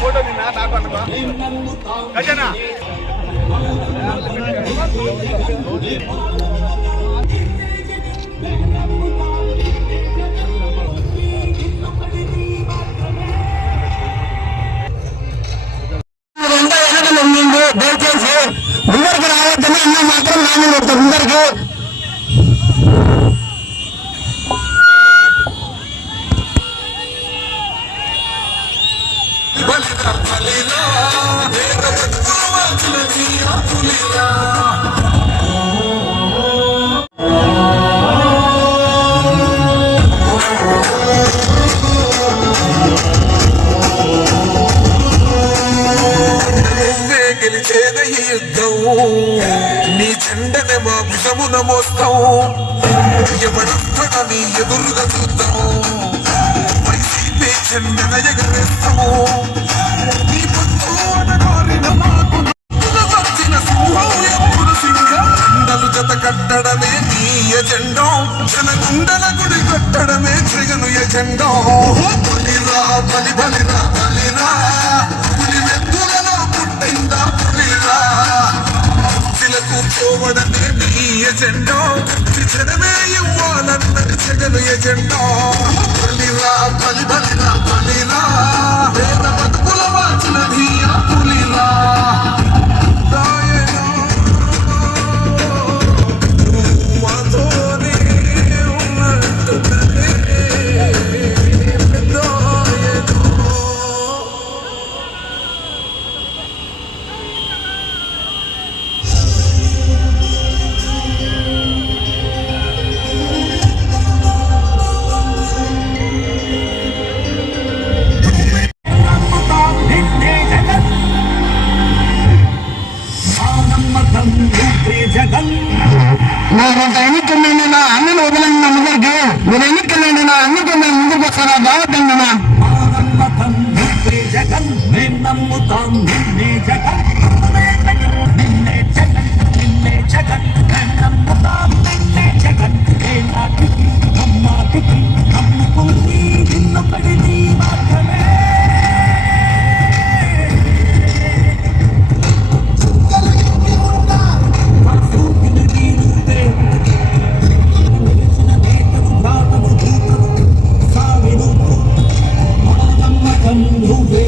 Photo ఖజానా దయచేసి ముందరికి రావద్దని అన్న మాత్రం నాన్న పెడతారు ముందరికి. నీ చెండనే మా భుజమున మోస్తాం, ఎవడొక్కడ నీ ఎదురుగా చూద్దాం, వైసీపీ చెండన ఎగరేస్తాము. నీ పొత్తు అనగారిన మాకు వచ్చిన సింహం ఎప్పుడు సింగం. చెండలు జత కట్టడమే నీ ఎజెండా, జనగుండల గుడి కట్టడమే జగను ఎజెండా. బలిరా బలి బలిరా బలిరా, పులి వెద్దులలో పుట్టిందా పులిరా. కూర్చోవడమే నీ ఎజెండా, జనమే ఇవ్వాలన్నది జగను ఎజెండా. బలిరా బలి బలిరా బలిరా, పేద బతుకుల వాచినది ఆ పులిరా. మాతోనే ఉన్నట్టున్నదే నాకంత ఎన్నికలండి, నా అన్నను వదలండి నా ముందరికి. మీరు ఎన్నికలండి, నా అన్నకు నేను ముందుకు వస్తానా రావద్దండి నా. జగన్ మేము నమ్ముతాం నిన్నే జగన్, నిన్నే జగన్, నిన్నే జగన్, మేము నమ్ముతాం నిన్నే జగన్. ఏ నాటికి అమ్మాటికి నమ్ముకుంది నిన్ను పడిది మాత్రమే. నువ్వే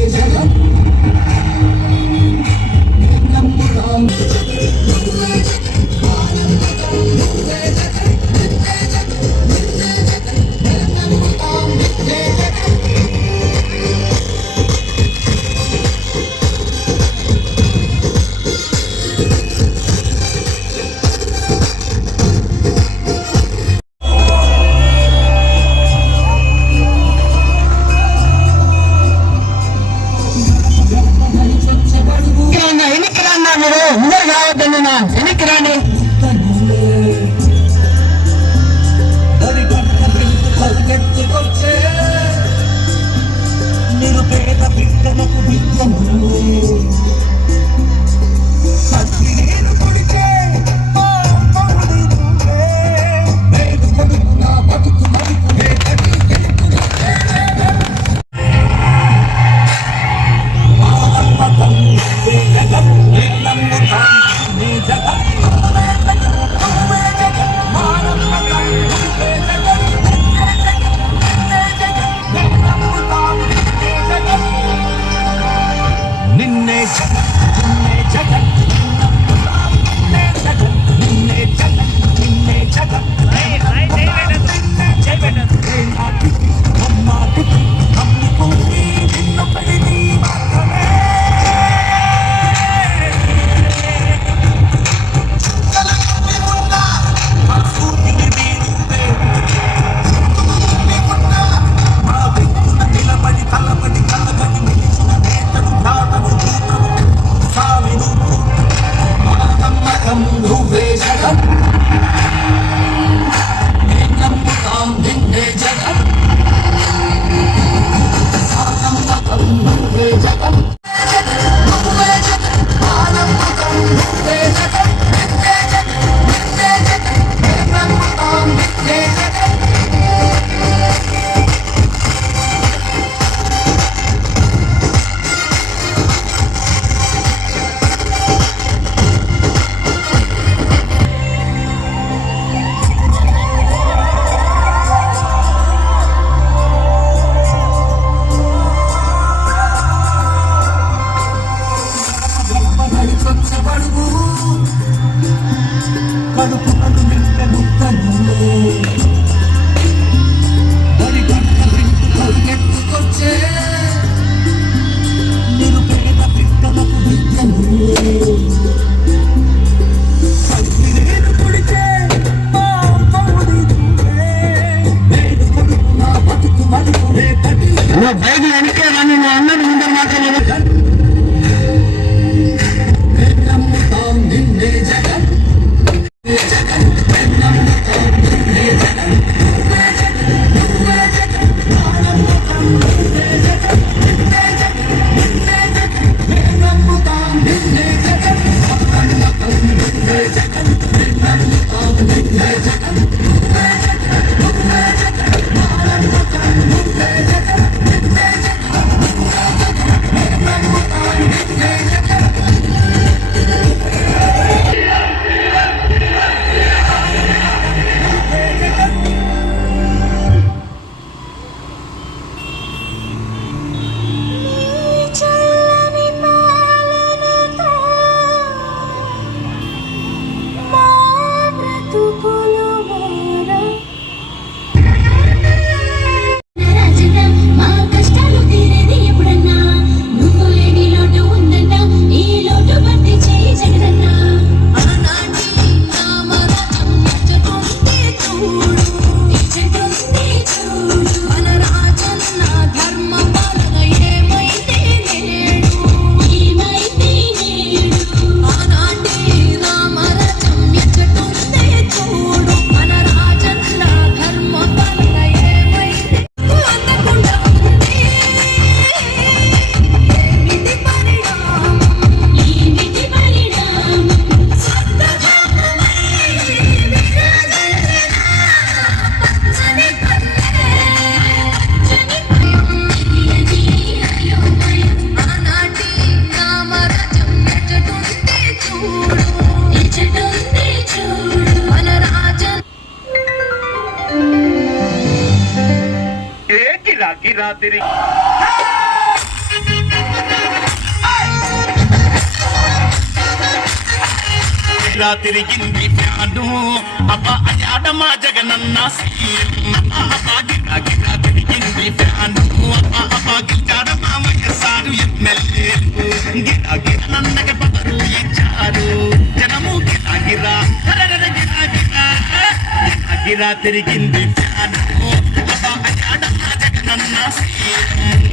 బైక్ వెనక్కే కానీ నువ్వు అన్నది ముందర మాట్లాడలేదు. నమ్ముతాం నిన్నే జగన్ రాత్రి తిరిగింది ఫ్యాను అబ్బా అయాడమా జగనన్న సీఎం అబ్బా గిరా తిరిగింది ఫ్యాను అబ్బా గిల్చాడమా వైఎస్ఆర్ ఎమ్మెల్యేలు గిరా నన్నకి పదరు ఇచ్చారు జనము గిరా గిరా తిరిగింది ఫ్యాను అబ్బా అయాడమా జగనన్న సీఎం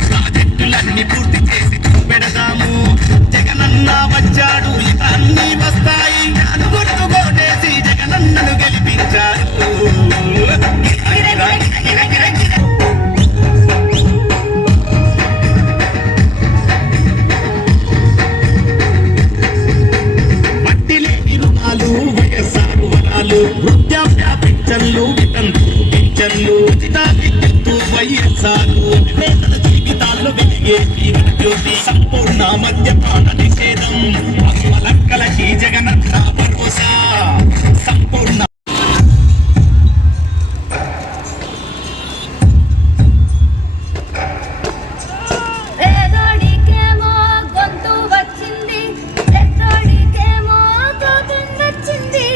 ప్రాజెక్టులన్నీ పూర్తి చేసి పెడదాము జగనన్న వచ్చాడు ఇక అన్ని వస్తాయి గుర్తు కోటేసి జగనన్నను గెలిపించారు వడ్డీలేని రుణాలు వైఎస్ఆర్ వరాలు వృద్ధాప్య పింఛన్లు పింఛన్లు ఉచిత విద్యుత్తు వైఎస్ఆర్ జీవితాల్లో వెలిగే జీవన జ్యోతి సంపూర్ణ మద్యపాన నిషేధం లక్కలకి జగనన్న భరోసా సంపూర్ణ పేదోడికేమో గొంతు వచ్చింది పెద్దోడికేమో కోపం వచ్చింది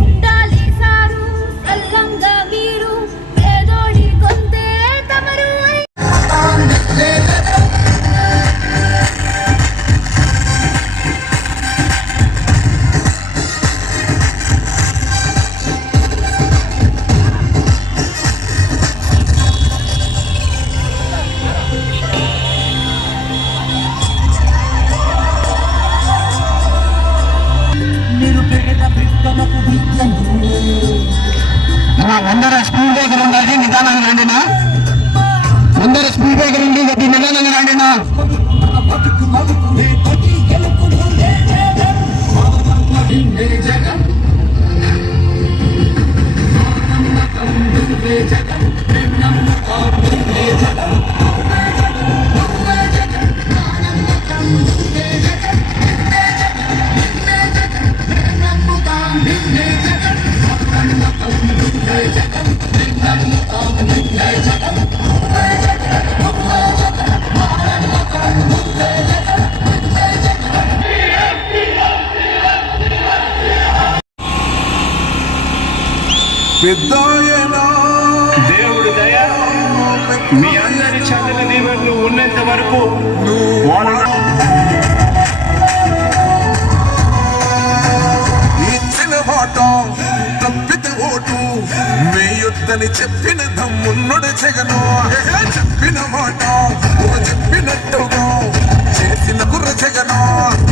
ఉండాలి సారు సల్లంగా మీరు పేదోడి గొంతే తమరు నిరుపేద బిడ్డలకు విద్యను ముందర స్కూల్ దగ్గర ఉండాలి నిదానంగా రండినా ముందర స్కూల్ దగ్గర ఉండి కొద్ది నిదానంగా రండినా బతుకు మగుపులే కొట్టి గెలుపులు జగన్ జగన్ జగన్ పెద్దాయనా దేవుడి దయ మీ అందరి చల్లని దీవెనలు ఉన్నంత వరకు ఇచ్చిన మాట తప్పితే ఓటు మేయొద్దని చెప్పిన దమ్మున్నడు జగను చెప్పిన మాట చెప్పినట్టుగా చేసిన కుర్ర జగను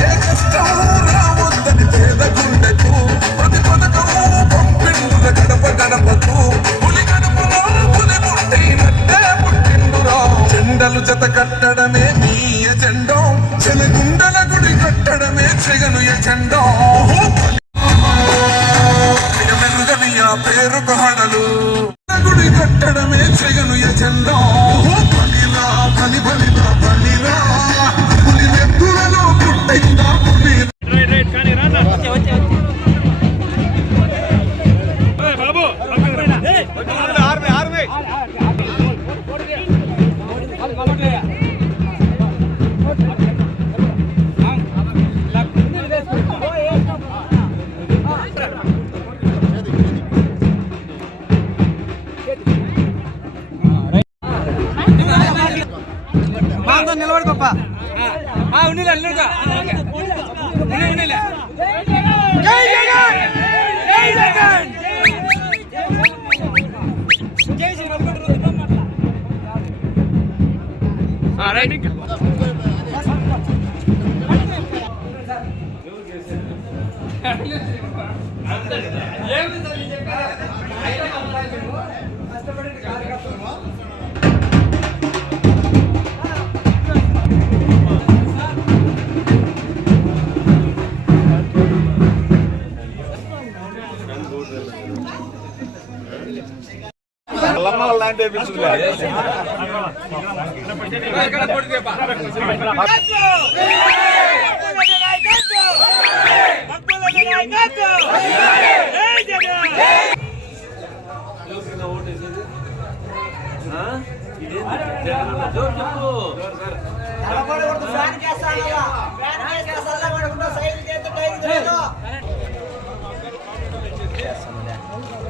ఏ కష్టం రావద్దని పేద గుండెకు ప్రతి పథకము పంపిండుల గడప గడపకు పులి గడపలో పులి పుట్టినట్టే పుట్టిండురా జెండలు జత కట్టడమే నీ ఎజెండా జనగుండల గుడి కట్టడమే జగను ఎజెండా పేరు పహడలు గుడి కట్టడమే జగను ఎజెండా బలిరా బలి బలిరా బలిరా పులి నెత్తులలో పుట్టిందా పులి నిలబడి గొప్ప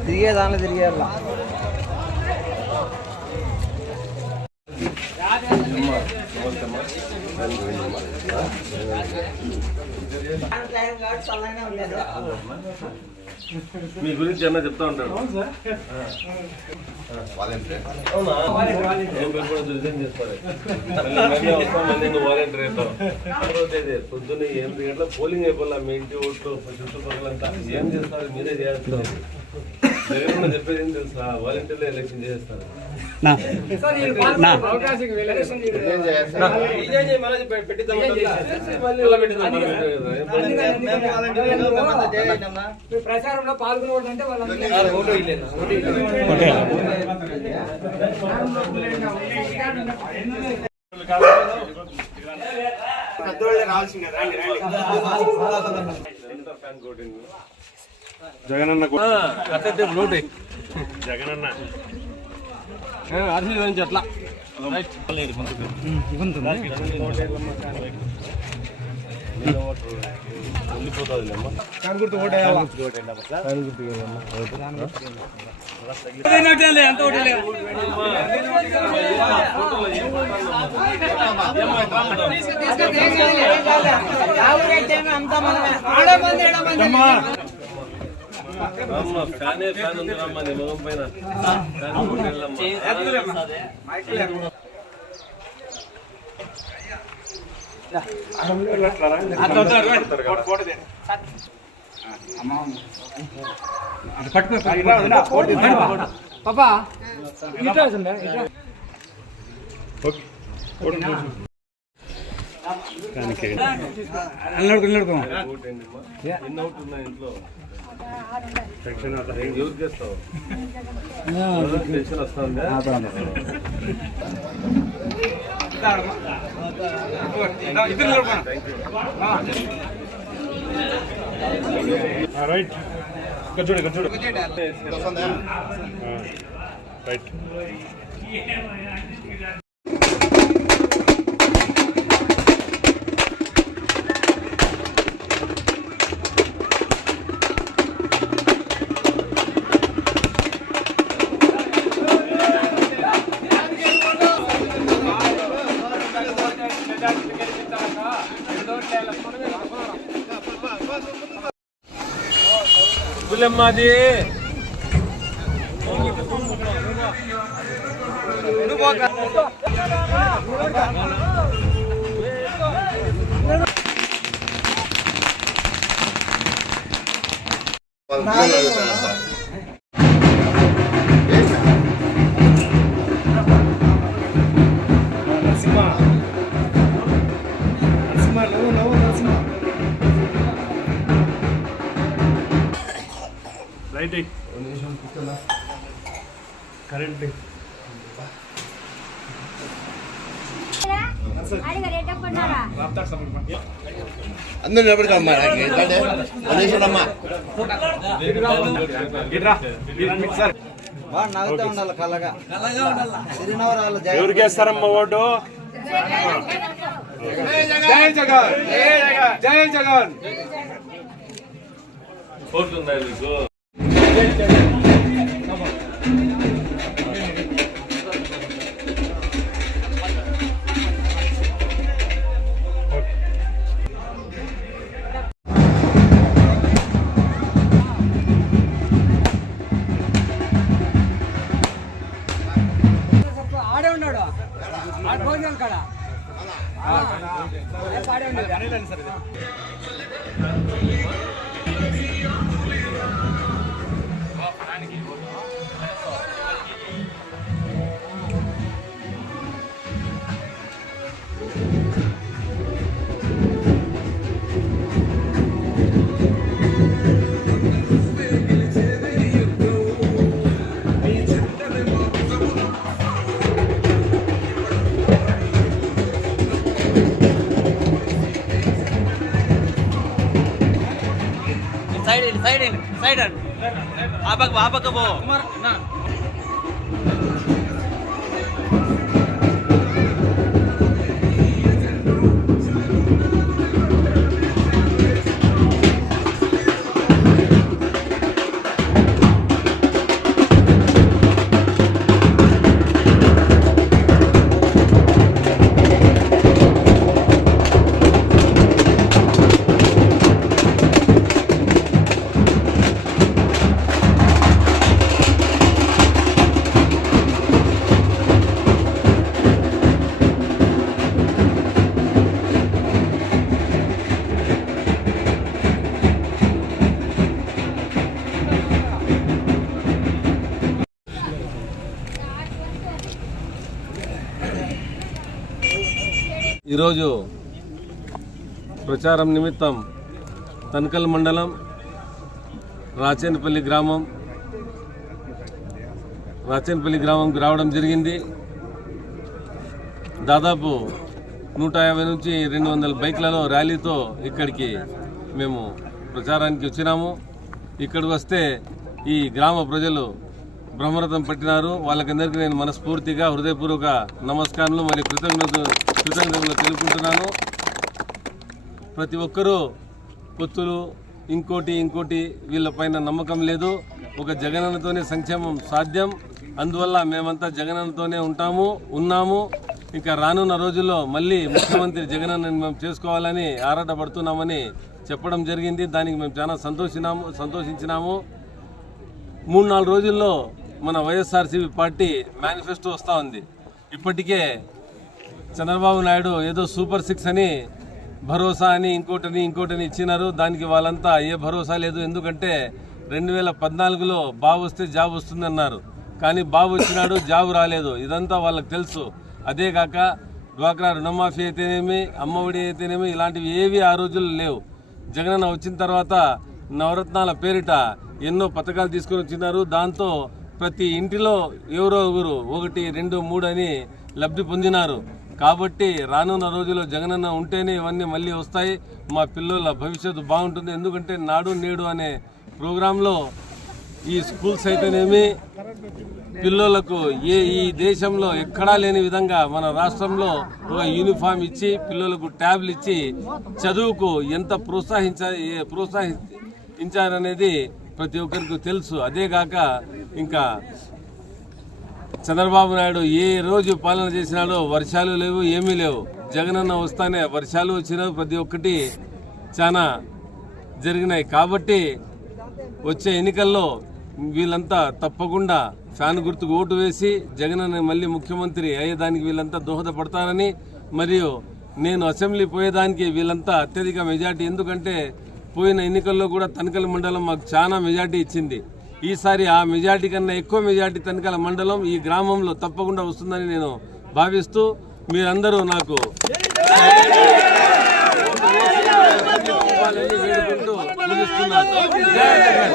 తిరిగే దానిలో తిరిగేలా మీ గురించి ఏమైనా చెప్తా ఉంటాడు రిజైన్ చేస్తారు వాలంటీర్ అవుతాం పొద్దున్న 8 గంటల పోలింగ్ అయిపోలే మీ ఇంటి ఓట్లు చుట్టుపక్కలంతా ఏం చేస్తారు మీరే చేయాల్సింది జగన్ చెప్పేది ఏం తెలుసా వాలంటీర్లు ఎలక్షన్ చేస్తారు ప్రచారంలో పాల్గొనడంటే జగనన్న జగనన్న ఆశీర్వదించి అట్లా ఫ్యాన్ ఉందమ్మా నీ ముఖం పైన పాపా ఎన్ని అవుట్ ఉన్నాయి ఇంట్లో యూజ్ చేస్తావు టెన్షన్ వస్తుంది రైట్ చూడు రైట్ ఎవరులేమ్మా అది రైట్ కరెంట్ అందరూ నిలబెడతామ్మా అమ్మా నవ్వుతూ ఉండాలి కళ్ళగా సిరినవరాలు ఎవరికి వేస్తారమ్మా ఓటు జై జగన్ జై జగన్ కోరుతుందా మీకు ఆడే ఉన్నాడు ఆడ భోజనాలు కాడ సైడ్ ఆ పక్క పో ఈరోజు ప్రచారం నిమిత్తం తనకల్ మండలం రాచేనపల్లి గ్రామంకి రావడం జరిగింది. దాదాపు 150 నుంచి 200 బైక్లలో ర్యాలీతో ఇక్కడికి మేము ప్రచారానికి వచ్చినాము. ఇక్కడికి వస్తే ఈ గ్రామ ప్రజలు బ్రహ్మరథం పట్టినారు. వాళ్ళకందరికీ నేను మనస్ఫూర్తిగా హృదయపూర్వక నమస్కారాలు మరియు కృతజ్ఞతలు తెలుపుకుంటున్నాను. ప్రతి ఒక్కరూ పొత్తులు ఇంకోటి వీళ్ళపైన నమ్మకం లేదు. ఒక జగనన్నతోనే సంక్షేమం సాధ్యం. అందువల్ల మేమంతా జగనన్నతోనే ఉన్నాము. ఇంకా రానున్న రోజుల్లో మళ్ళీ ముఖ్యమంత్రి జగనన్నని మేము చేసుకోవాలని ఆరాటపడుతున్నామని చెప్పడం జరిగింది. దానికి మేము చాలా సంతోషించినాము. 3-4 రోజుల్లో మన వైఎస్ఆర్సీపీ పార్టీ మేనిఫెస్టో వస్తూ ఉంది. ఇప్పటికే చంద్రబాబు నాయుడు ఏదో సూపర్ 6 అని భరోసా అని ఇంకోటని ఇచ్చినారు. దానికి వాళ్ళంతా ఏ భరోసా లేదు. ఎందుకంటే 2014లో బాబు వస్తే జాబ్ వస్తుందన్నారు. కానీ బాబు వచ్చినాడు, జాబ్ రాలేదు. ఇదంతా వాళ్ళకి తెలుసు. అదే కాక డ్వాక్రా రుణమాఫీ అయితేనేమి, అమ్మఒడి అయితేనేమి ఇలాంటివి ఏవి ఆ రోజుల్లో లేవు. జగనన్న వచ్చిన తర్వాత నవరత్నాల పేరిట ఎన్నో పథకాలు తీసుకొని వచ్చినారు. దాంతో ప్రతి ఇంటిలో ఎవరో ఒకరు 1, 2, 3 అని లబ్ధి పొందినారు. కాబట్టి రానున్న రోజుల్లో జగనన్న ఉంటేనే ఇవన్నీ మళ్ళీ వస్తాయి. మా పిల్లల భవిష్యత్తు బాగుంటుంది. ఎందుకంటే నాడు నేడు అనే ప్రోగ్రాంలో ఈ స్కూల్స్ అయితేనేమి పిల్లలకు ఈ దేశంలో ఎక్కడా లేని విధంగా మన రాష్ట్రంలో ఒక యూనిఫామ్ ఇచ్చి పిల్లలకు ట్యాబ్లు ఇచ్చి చదువుకు ఎంత ప్రోత్సహించారనేది ప్రతి ఒక్కరికి తెలుసు. అదే కాక ఇంకా చంద్రబాబు నాయుడు ఏ రోజు పాలన చేసినాడో వర్షాలు లేవు, ఏమీ లేవు. జగనన్న వస్తానే వర్షాలు వచ్చినా ప్రతి ఒక్కటి చాలా జరిగినాయి. కాబట్టి వచ్చే ఎన్నికల్లో వీళ్ళంతా తప్పకుండా ఫ్యాన్ గుర్తుకు ఓటు వేసి జగన్ మళ్ళీ ముఖ్యమంత్రి అయ్యేదానికి వీళ్ళంతా దోహదపడతారని, మరియు నేను అసెంబ్లీ పోయేదానికి వీళ్ళంతా అత్యధిక మెజార్టీ, ఎందుకంటే పోయిన ఎన్నికల్లో కూడా తనికల మండలం మాకు చాలా మెజార్టీ ఇచ్చింది. ఈసారి ఆ మెజార్టీ కన్నా ఎక్కువ మెజార్టీ తనికల మండలం ఈ గ్రామంలో తప్పకుండా వస్తుందని నేను భావిస్తూ మీరందరూ నాకు వేడుకుంటూ ముగిస్తున్నాను. జై జగన్.